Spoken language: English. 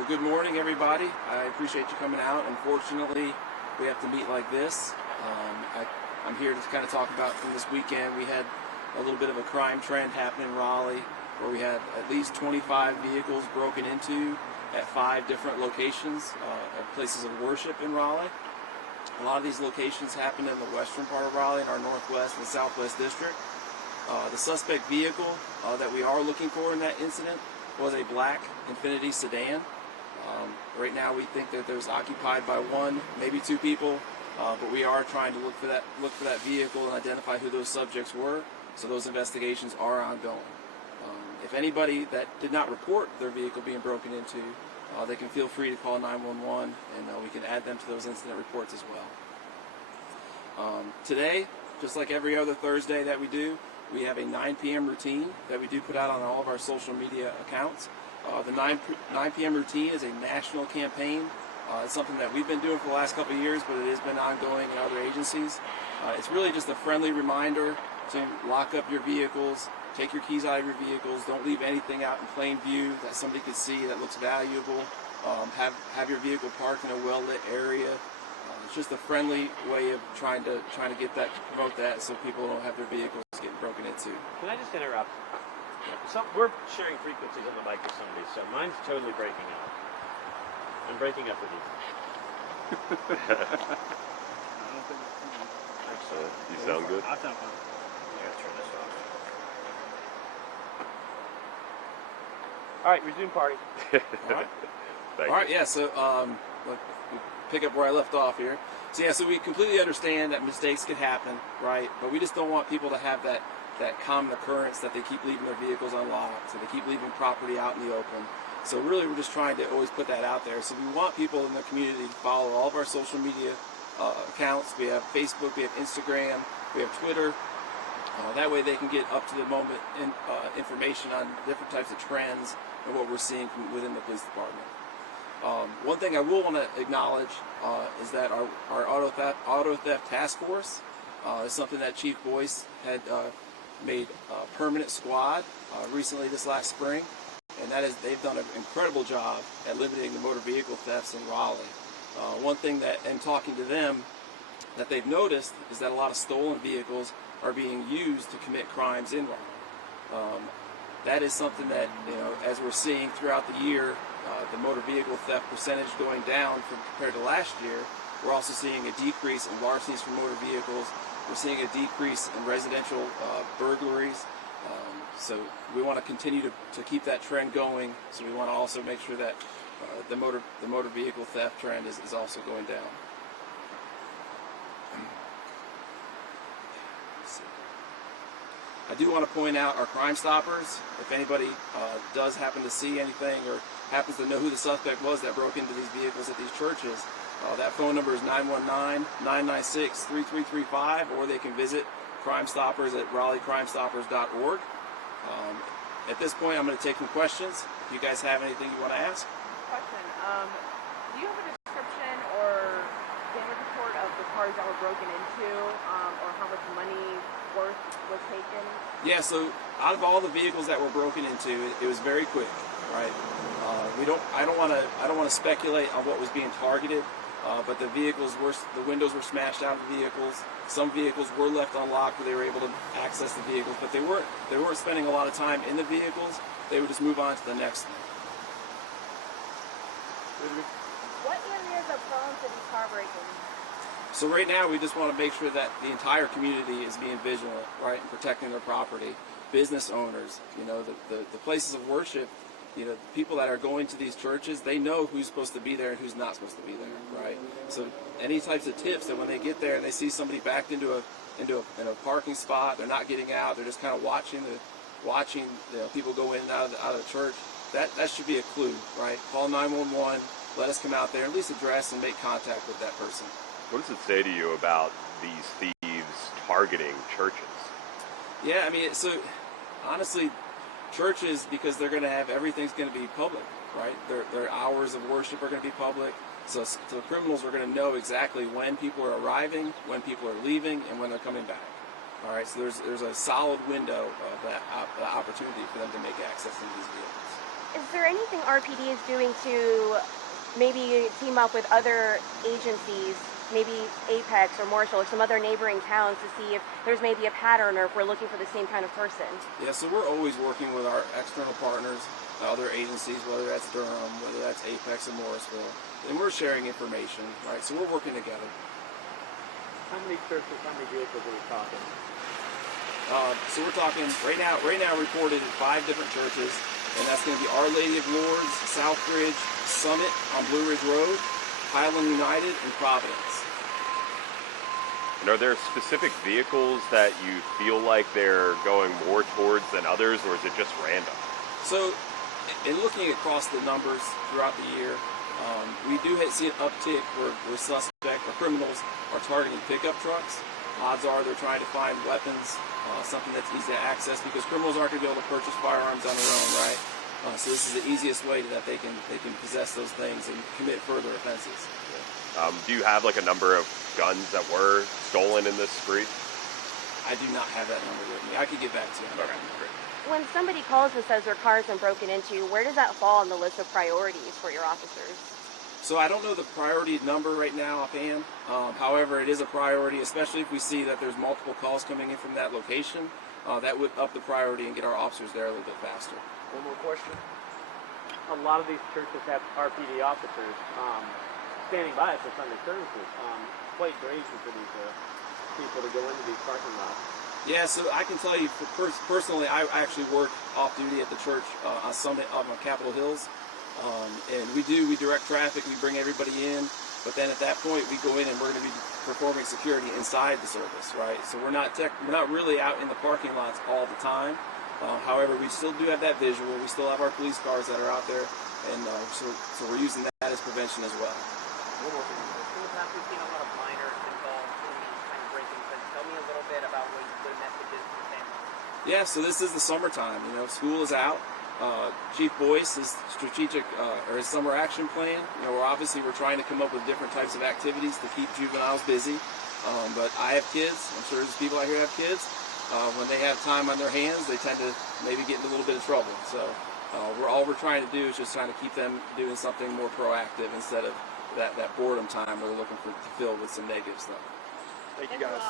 Well, good morning, everybody. I appreciate you coming out. Unfortunately, we have to meet like this. I'm here to kind of talk about from this weekend. We had a little bit of a crime trend happen in Raleigh, where we had at least 25 vehicles broken into at 5 different locations, places of worship in Raleigh. A lot of these locations happened in the western part of Raleigh, in our northwest and southwest district. The suspect vehicle that we are looking for in that incident was a black Infiniti sedan. Right now we think that there's occupied by 1, maybe 2 people, but we are trying to look for that vehicle and identify who those subjects were, so those investigations are ongoing. If anybody that did not report their vehicle being broken into, they can feel free to call 911 and we can add them to those incident reports as well. Today, just like every other Thursday that we do, we have a 9 p.m. routine that we do put out on all of our social media accounts. The 9 p.m. routine is a national campaign. It's something that we've been doing for the last couple of years, but it has been ongoing in other agencies. It's really just a friendly reminder to lock up your vehicles, take your keys out of your vehicles, don't leave anything out in plain view that somebody could see that looks valuable. Have your vehicle parked in a well-lit area. It's just a friendly way of trying to promote that, so people don't have their vehicles getting broken into. Can I just interrupt? We're sharing frequencies on the mic with somebody, so mine's totally breaking up. I'm breaking up with you. You sound good. I sound fine. I gotta turn this off. All right, resume party. All right, yeah. So we pick up where I left off here. So we completely understand that mistakes could happen, right? But we just don't want people to have that common occurrence that they keep leaving their vehicles unlocked, so they keep leaving property out in the open. So really, we're just trying to always put that out there. So we want people in the community to follow all of our social media accounts. We have Facebook, we have Instagram, we have Twitter. That way they can get up to the moment information on different types of trends and what we're seeing from within the police department. One thing I will want to acknowledge is that our auto theft task force is something that Chief Boyce had made a permanent squad recently this last spring, and they've done an incredible job at limiting the motor vehicle thefts in Raleigh. One thing that, in talking to them, that they've noticed is that a lot of stolen vehicles are being used to commit crimes in Raleigh. That is something that, as we're seeing throughout the year, the motor vehicle theft percentage going down compared to last year. We're also seeing a decrease in larcenies from motor vehicles. We're seeing a decrease in residential burglaries. So we want to continue to keep that trend going. So we want to also make sure that the motor vehicle theft trend is also going down. I do want to point out our Crime Stoppers. If anybody does happen to see anything or happens to know who the suspect was that broke into these vehicles at these churches, that phone number is 919-996-3335, or they can visit Crime Stoppers at raleighcrimestoppers.org. At this point, I'm going to take some questions. If you guys have anything you want to ask. Question. Do you have a description or damage report of the cars that were broken into, or how much money worth was taken? Yeah, so out of all the vehicles that were broken into, it was very quick, right? I don't want to speculate on what was being targeted, but the windows were smashed out of the vehicles. Some vehicles were left unlocked where they were able to access the vehicles, but they weren't spending a lot of time in the vehicles. They would just move on to the next one. What areas are prone to these car break-ins? So right now, we just want to make sure that the entire community is being vigilant, right, and protecting their property. Business owners, the places of worship, people that are going to these churches, they know who's supposed to be there and who's not supposed to be there, right? So any types of tips that when they get there and they see somebody backed into a parking spot, they're not getting out, they're just kind of watching people go in and out of the church. That should be a clue, right? Call 911, let us come out there and at least address and make contact with that person. What does it say to you about these thieves targeting churches? Yeah, so honestly, churches, because they're going to have, everything's going to be public, right? Their hours of worship are going to be public. So criminals are going to know exactly when people are arriving, when people are leaving, and when they're coming back. All right, so there's a solid window of that opportunity for them to make access into these vehicles. Is there anything RPD is doing to maybe team up with other agencies, maybe Apex or Marshall or some other neighboring towns to see if there's maybe a pattern or if we're looking for the same kind of person? Yeah, so we're always working with our external partners, other agencies, whether that's Durham, whether that's Apex or Morrisville, and we're sharing information, right? So we're working together. How many churches, how many vehicles are we talking? So we're talking right now reported in 5 different churches, and that's going to be Our Lady of Lourdes, Southbridge, Summit on Blue Ridge Road, Highland United, and Providence. And are there specific vehicles that you feel like they're going more towards than others, or is it just random? So, in looking across the numbers throughout the year, we do see an uptick where criminals are targeting pickup trucks. Odds are they're trying to find weapons, something that's easy to access, because criminals aren't going to be able to purchase firearms on their own, right? So this is the easiest way that they can possess those things and commit further offenses. Do you have like a number of guns that were stolen in this spree? I do not have that number with me. I could get back to you on that. Okay, great. When somebody calls and says their car's been broken into, where does that fall on the list of priorities for your officers? So I don't know the priority number right now offhand. However, it is a priority, especially if we see that there's multiple calls coming in from that location. That would up the priority and get our officers there a little bit faster. One more question. A lot of these churches have RPD officers standing by for Sunday services. Quite brazen for these people to go into these parking lots. Yeah, so I can tell you personally, I actually work off duty at the church on Summit on Capitol Hills. And we direct traffic, we bring everybody in, but then at that point we go in and we're going to be performing security inside the service, right? So we're not really out in the parking lots all the time. However, we still do have that visual. We still have our police cars that are out there, and so we're using that as prevention as well. One more thing. In the past, we've seen a lot of minors involved in these kind of breaking things. Tell me a little bit about what the message is to the families. Yeah, so this is the summertime. You know, school is out. Chief Boyce, his strategic or his summer action plan. You know, we're trying to come up with different types of activities to keep juveniles busy. But I have kids. I'm sure there's people out here who have kids. When they have time on their hands, they tend to maybe get in a little bit of trouble. So all we're trying to do is just trying to keep them doing something more proactive instead of that boredom time where they're looking to fill with some negative stuff. Thank you guys.